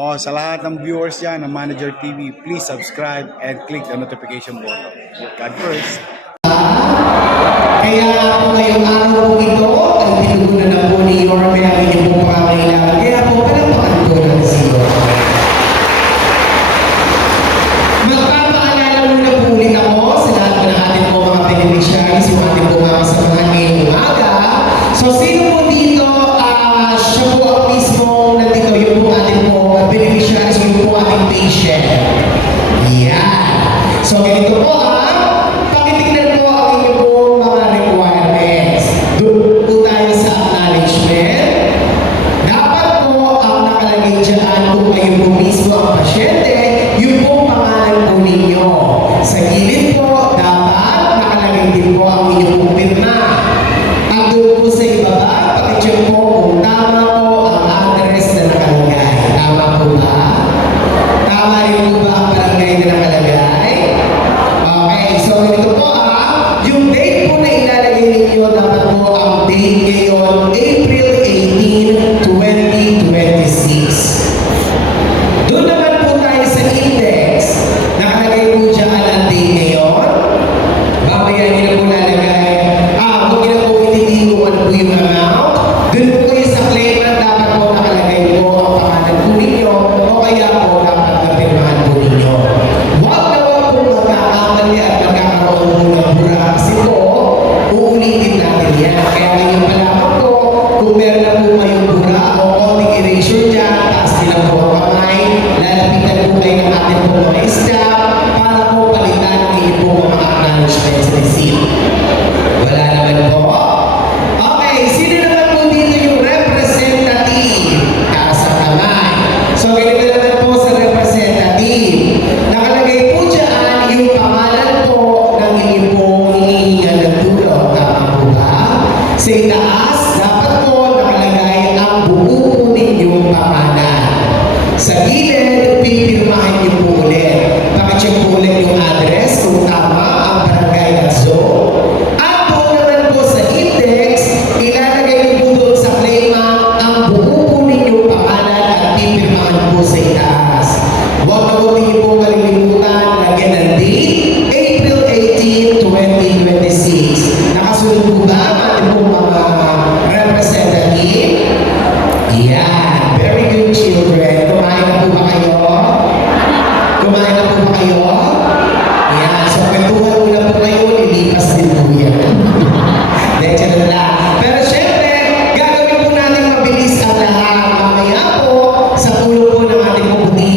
Oh, sa lahat ng viewers dyan ng Manager TV, please subscribe and click the notification button. God first. Kaya ako ngayong araw po ito ay tinugunan na po ni Yorme ang inyong pong pangangailangan. Kaya po, palampakan po ng siyo. Magpapaalala muna po ulit ako sa lahat po ng ating po mga beneficiaries, yung ating po mga kasamahan ngayong umaga. So, sino po dito, siya po ang mismo nandito, yung po ating po beneficiaries, yung po ating patient. Yan. So, ganito po pakitignan po ang inyong po mga requirements. Doon po tayo sa acknowledgement. Dapat po ang nakalagay dyan kung kayo po mismo ang pasyente, yung po pangalan po ninyo. Sa gilid po, dapat nakalagay din po ang inyong pong pirma. At doon po sa ibaba, pakicheck po kung tama po ang address na nakalagay. Tama po ba? Tama rin po ba ang barangay na nakalagay? Okay, so ito po yung date po na ilalagay ninyo, dapat po ang date ngayon, April 18, 2026. Doon naman po tayo sa index. Nakalagay po dyan ang date ngayon. Mamaya nyo na po lalagay. Huwag nyo na po ititin kung ano po yung amount. Doon po kayo sa claimant, dapat po nakalagay po ang pangalan po ninyo o kaya po dapat napirmahan po ninyo. Huwag na huwag po magkakamali at magkakaroon po ng bura kasi po, uulitin natin yan. Kaya ngayon pa lamang po, kung meron na po kayong bura o konting erasure dyan, taas nila po ang kamay, lalapitan po kayo ng ating po mga staff para po palitan ang inyong po mga acknowledgements receipt. Wala naman po. Okay, sino naman po dito yung representative? Taas ang kamay. So, ganito naman po sa representative. Nakalagay po dyan yung pangalan po ng inyong pong hinihingan ng tulong. Tama po ba? Sa itaas, dapat po nakalagay ang buo po ninyong pangalan. Sa gilid, pipirmahan niyo po ulit. Pakicheck po ulit yung address kung tama ang barangay at zone. At po naman po sa index, ilalagay niyo po doon sa claimant ang buo po ninyong pangalan at pipirmahan po sa itaas. Huwag na huwag niyo po kalilimutan, lagyan ng date, April 18, 2026. Nakasunod po ba ang ating po mga representative? Yan. Very good, children. Kumain na po ba kayo? Kumain na po ba kayo? Yan. So, kwentuhan muna po kayo, lilipas din po yan. Medyo na lang. Pero syempre, gagawin po natin mabilis ang lahat. Mamaya po, sa tulong po ng ating puputi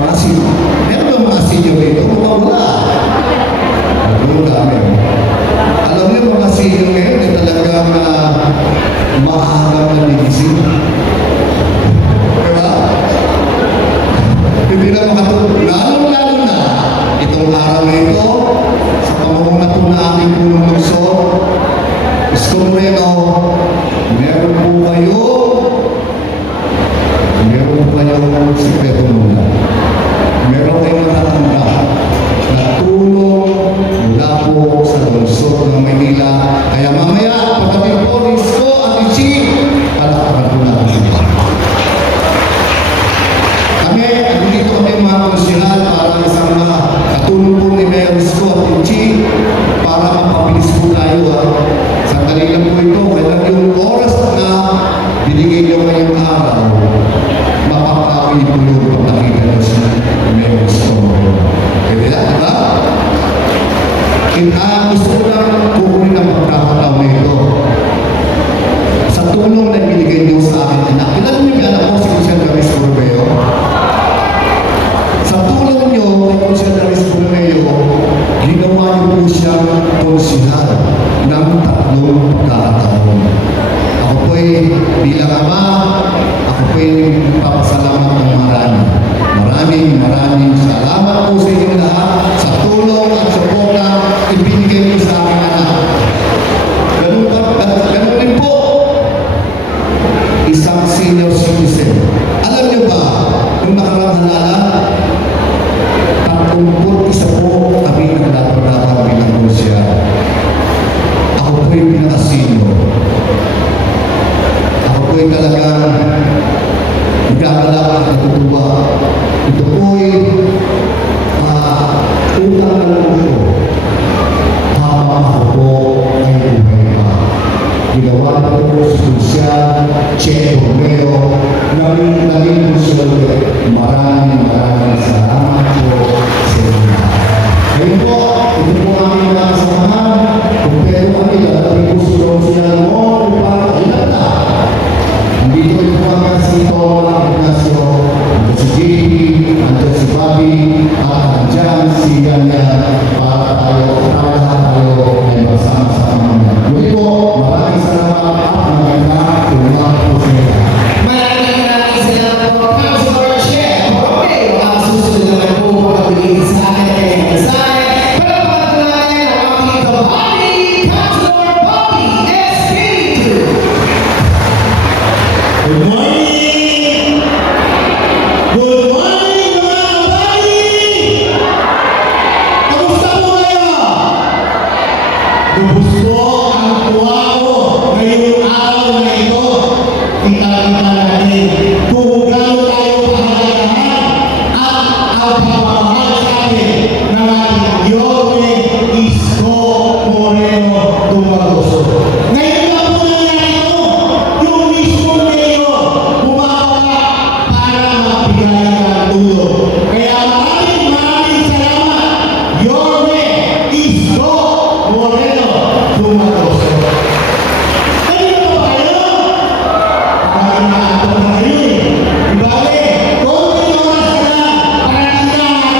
mga senior. Meron ba mga senior dito? Mukhang wala. Ang dami. Alam niyo mga senior ngayon na talagang maagang naligising. Diba? Hindi na makatulog. Lalo na itong araw na ito, sa pamumuno po na ating punong lungsod, Isko Moreno, meron po kayong sikreto muna. Meron kayong natatanggap na tulong mula po sa lungsod ng Maynila. Kaya mamaya, pagdating po ni Isko at Ichi, palakpakan po natin siya. Dito kami mga konsyonal para isang katulong po ni Mayor Isko at Ichi para mapabilis po tayo. Sandali lang po ito, kaya yung oras na binigay nyo ngayong araw, mapapakawin po yung pagkakita nyo sa Mayor Isko. Kaya diba? Gusto ko lang kukunin ang pagkakataon na ito. Sa tulong na binigay nyo sa akin, anak. Ilan nyo yung anak ko si Christian Garis Corbeo? Sa tulong nyo kay Christian Garis Corbeo, ginawa nyo po siyang konsyonal ng 3 pagkakataon. Ako po'y bilang ama, ako po'y papasalamat ng marami. Maraming salamat po sa inyo lahat sa tulong at suporta ibinigay niyo sa aking anak. Ganun din po, isang senior citizen. Alam niyo ba, nung nakarang halalan, 31 po kami nagdatrabaho bilang konsyal. Ako po'y pinaka-senior. Ako po'y talagang nagkakalak at natutuwa. Ito po'y utang na lang ko. Habang ako po ay buhay pa. Ginawa na po sa konsyal, Che Romeo, naging konsyal. Maraming salamat po sa inyo. Ngayon po, ito po aming nakasamahan. Kung pwede kami, dadating po sa konsyal mo, para ilan na. Nandito ito po ang kasito, ang Ignacio, nandito si JP, nandito si Bobby, at nandyan si Ganyan, para tayo ay magsama-sama. Muli po, maraming salamat at magandang umaga po sa inyo. Maraming salamat po, Councilor Che Romeo. Ang susunod naman po pagkabilis sa akin ay mensahe. Palapag natin ang ating kabali, Councilor Bobby Espiritu. Good morning! Good morning mga kabali! Kamusta po kayo? Lubos po ang tuwa ko ngayong araw na ito. Kita-kita natin kung gaano tayo pahalagahan at ang pagmamahal sa atin ng ating Yorme Isko Moreno Dumagoso. Ngayon lang po nangyari ito, yung mismo mayor bumaba para magbigay ng tulong. Kaya maraming salamat, Yorme Isko Moreno Dumagoso. Kanina po kayo? Parang nakatong na kayo eh. Ibale, konting oras na lang, parating na ang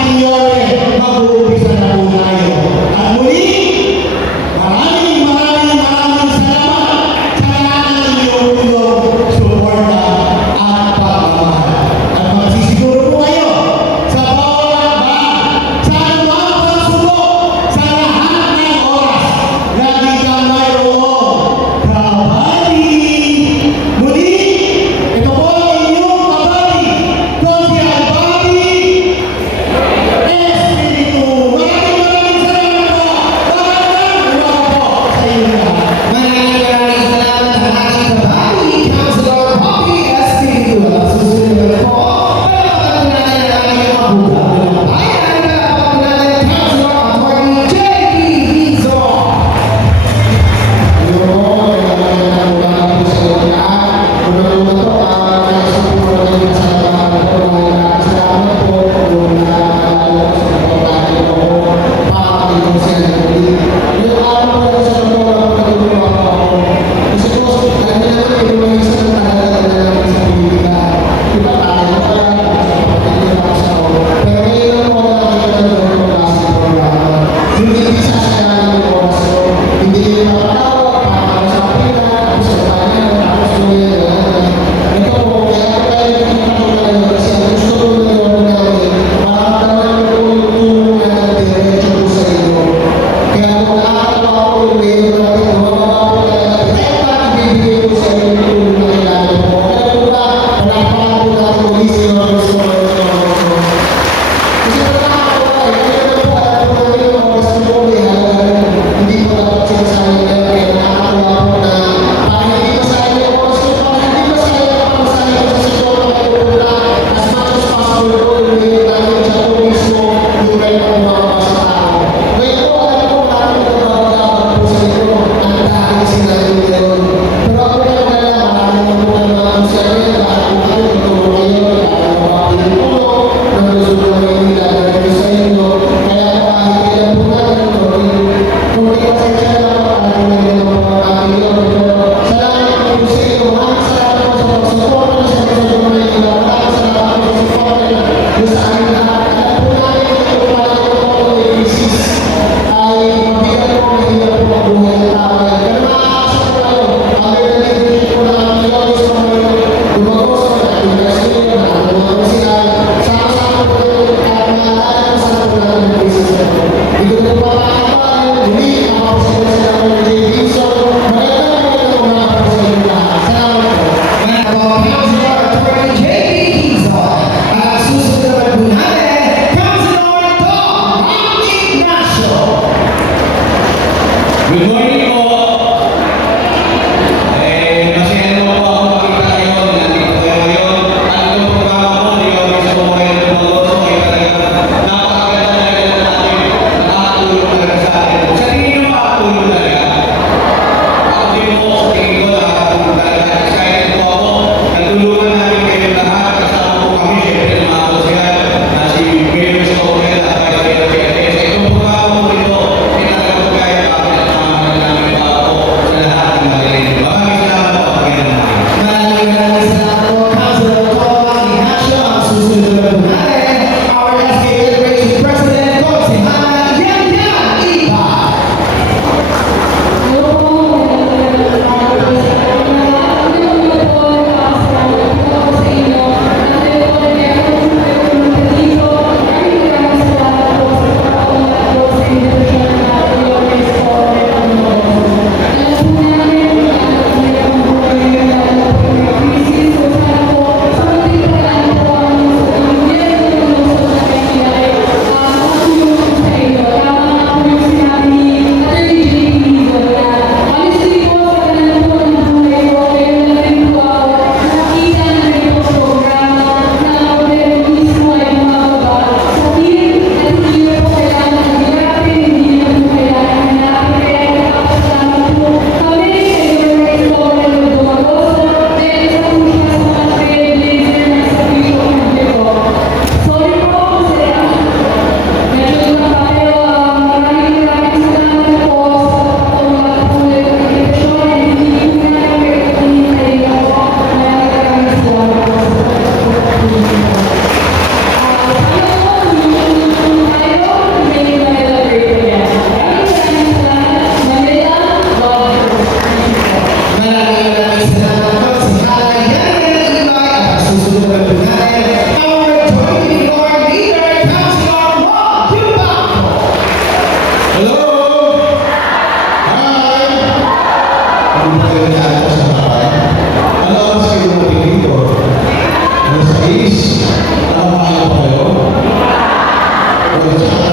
Lord at saka